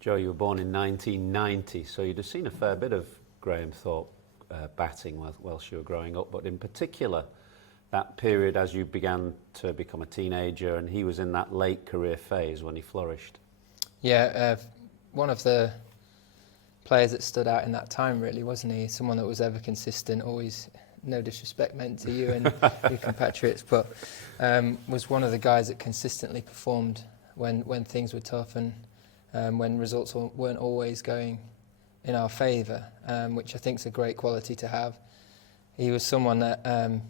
Joe, you were born in 1990, so you'd have seen a fair bit of Graham Thorpe batting whilst you were growing up, but in particular, that period as you began to become a teenager, and he was in that late career phase when he flourished. Yeah, one of the players that stood out in that time, really, wasn't he? Someone that was ever consistent, always, no disrespect meant to you and your compatriots, but was one of the guys that consistently performed when things were tough and when results weren't always going in our favour, which I think is a great quality to have. He was someone that,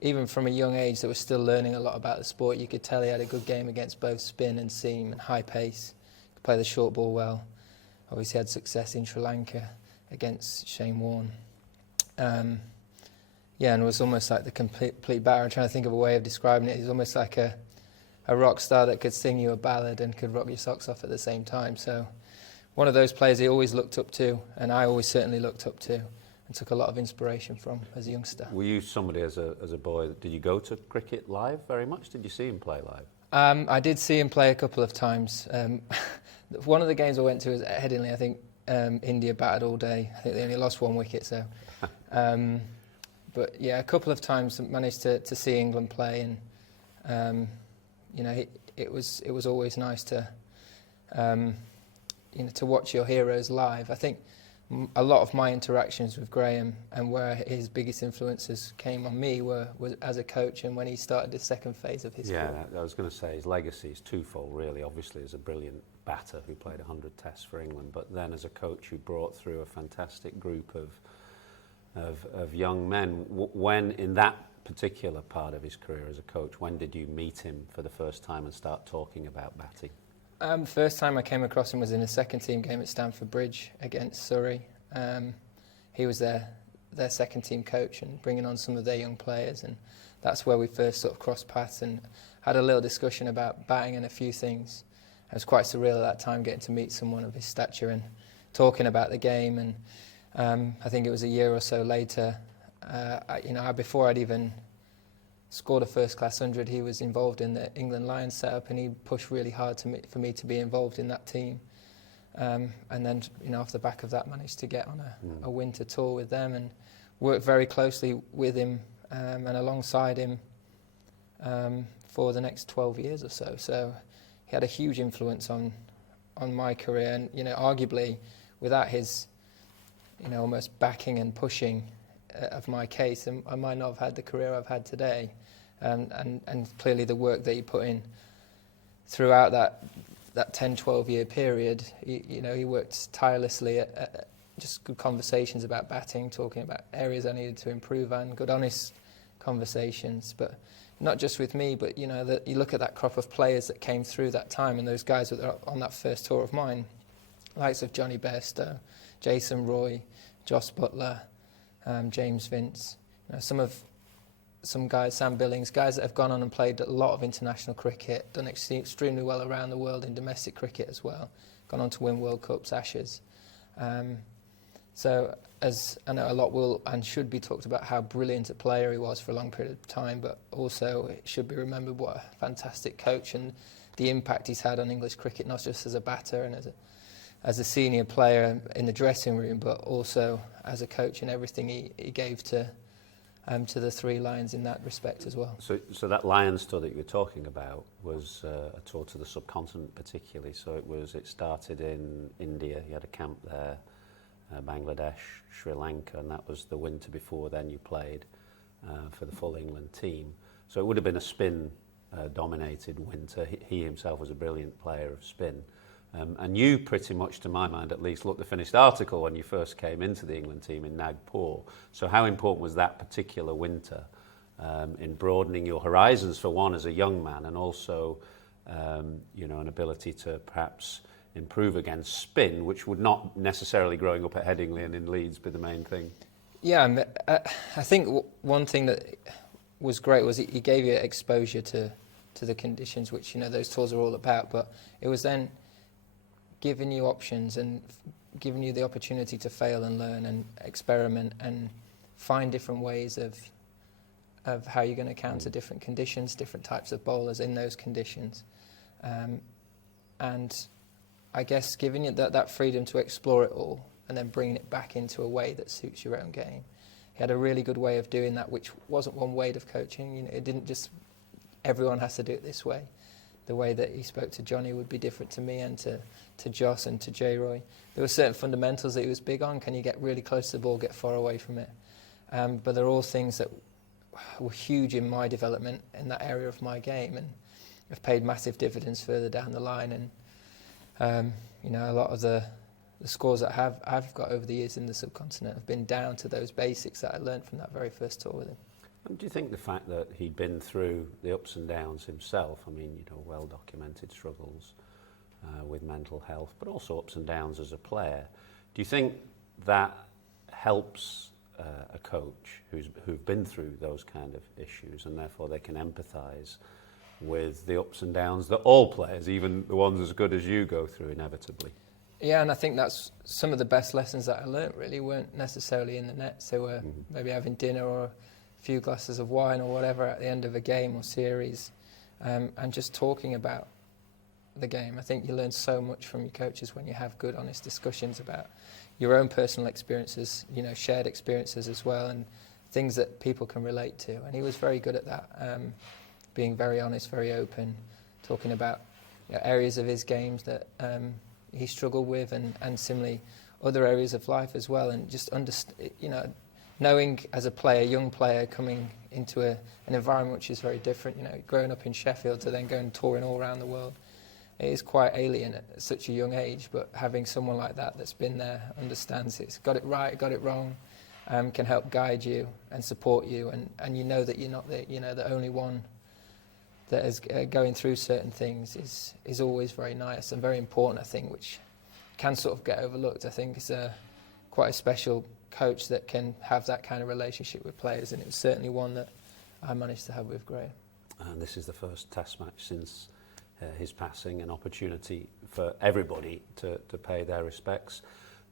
even from a young age, that was still learning a lot about the sport. You could tell he had a good game against both spin and seam and high pace. Could play the short ball well. Obviously had success in Sri Lanka against Shane Warne. And was almost like the complete batter. I'm trying to think of a way of describing it. He's almost like a rock star that could sing you a ballad and could rock your socks off at the same time. So one of those players he always looked up to, and I always certainly looked up to and took a lot of inspiration from as a youngster. Were you somebody as a boy, did you go to cricket live very much? Did you see him play live? I did see him play a couple of times. One of the games I went to was at Headingley. I think India batted all day. I think they only lost 1 wicket. So, but yeah, a couple of times managed to see England play, and it was always nice to to watch your heroes live. I think a lot of my interactions with Graham and where his biggest influences came on me was as a coach and when he started the second phase of his career. I was going to say his legacy is twofold, really. Obviously, as a brilliant batter who played 100 tests for England, but then as a coach who brought through a fantastic group of young men. When, in that particular part of his career as a coach, when did you meet him for the first time and start talking about batting? First time I came across him was in a second team game at Stamford Bridge against Surrey. He was their second team coach and bringing on some of their young players, and that's where we first sort of crossed paths and had a little discussion about batting and a few things. It was quite surreal at that time getting to meet someone of his stature and talking about the game, and I think it was a year or so later, before I'd even scored a first-class 100, he was involved in the England Lions setup, and he pushed really hard for me to be involved in that team. And then, off the back of that, managed to get on a winter tour with them and worked very closely with him and alongside him for the next 12 years or so. So he had a huge influence on my career, and arguably without his almost backing and pushing of my case, I might not have had the career I've had today. And clearly the work that he put in throughout that 10-12 year period, he worked tirelessly at just good conversations about batting, talking about areas I needed to improve on, good honest conversations, but not just with me, but you look at that crop of players that came through that time, and those guys that were on that first tour of mine, likes of Johnny Bairstow, Jason Roy, Joss Butler, James Vince, some guys, Sam Billings, guys that have gone on and played a lot of international cricket, done extremely well around the world in domestic cricket as well, gone on to win World Cups, Ashes. So as I know a lot will and should be talked about how brilliant a player he was for a long period of time, but also it should be remembered what a fantastic coach and the impact he's had on English cricket, not just as a batter and as a senior player in the dressing room, but also as a coach and everything he gave to the three Lions in that respect as well. So that Lions tour that you were talking about was a tour to the subcontinent particularly. So it started in India. You had a camp there, Bangladesh, Sri Lanka, and that was the winter before then you played for the full England team. So it would have been a spin dominated winter. He himself was a brilliant player of spin. And you pretty much, to my mind at least, looked the finished article when you first came into the England team in Nagpur. So how important was that particular winter in broadening your horizons, for one, as a young man, and also, an ability to perhaps improve against spin, which would not necessarily, growing up at Headingley and in Leeds, be the main thing? Yeah, I think one thing that was great was he gave you exposure to the conditions, which, those tours are all about, but it was then giving you options and giving you the opportunity to fail and learn and experiment and find different ways of how you're going to counter different conditions, different types of bowlers in those conditions. And I guess giving you that freedom to explore it all and then bringing it back into a way that suits your own game. He had a really good way of doing that, which wasn't one way of coaching. You know, it didn't just, everyone has to do it this way. The way that he spoke to Johnny would be different to me and to Joss and to J. Roy. There were certain fundamentals that he was big on. Can you get really close to the ball, get far away from it? But they're all things that were huge in my development in that area of my game and have paid massive dividends further down the line. And, you know, a lot of the scores that I've got over the years in the subcontinent have been down to those basics that I learned from that very first tour with him. And do you think the fact that he'd been through the ups and downs himself, I mean, you know, well-documented struggles with mental health, but also ups and downs as a player, do you think that helps a coach who've been through those kind of issues and therefore they can empathise with the ups and downs that all players, even the ones as good as you, go through inevitably? Yeah, and I think that's some of the best lessons that I learnt really weren't necessarily in the nets. They were maybe having dinner or a few glasses of wine or whatever at the end of a game or series, and just talking about the game. I think you learn so much from your coaches when you have good, honest discussions about your own personal experiences, you know, shared experiences as well, and things that people can relate to. And he was very good at that, being very honest, very open, talking about, you know, areas of his games that he struggled with, and similarly other areas of life as well, and just you know, knowing as a player, young player coming into an environment which is very different, you know, growing up in Sheffield to then going touring all around the world, it is quite alien at such a young age. But having someone like that that's been there, understands it, got it right, got it wrong, can help guide you and support you, and you know that you're not the only one that is going through certain things is always very nice and very important, I think, which can sort of get overlooked. I think it's quite a special coach that can have that kind of relationship with players, and it was certainly one that I managed to have with Graham. And this is the first Test match since his passing, an opportunity for everybody to pay their respects,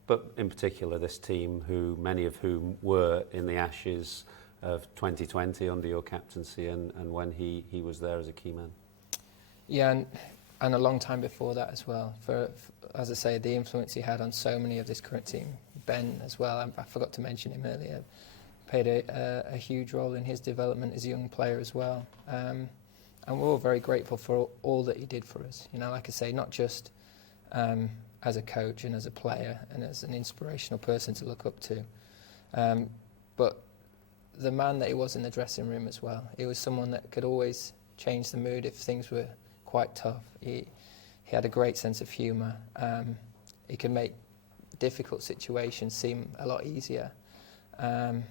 but in particular this team, who many of whom were in the Ashes of 2020 under your captaincy and when he was there as a key man. Yeah, and a long time before that as well. For as I say, the influence he had on so many of this current team. Ben as well, I forgot to mention him earlier, played a huge role in his development as a young player as well. And we're all very grateful for all that he did for us. You know, like I say, not just as a coach and as a player and as an inspirational person to look up to, but the man that he was in the dressing room as well. He was someone that could always change the mood if things were quite tough. He had a great sense of humour. He could make difficult situations seem a lot easier, and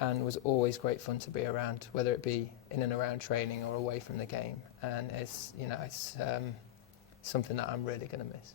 was always great fun to be around, whether it be in and around training or away from the game. And it's something that I'm really going to miss.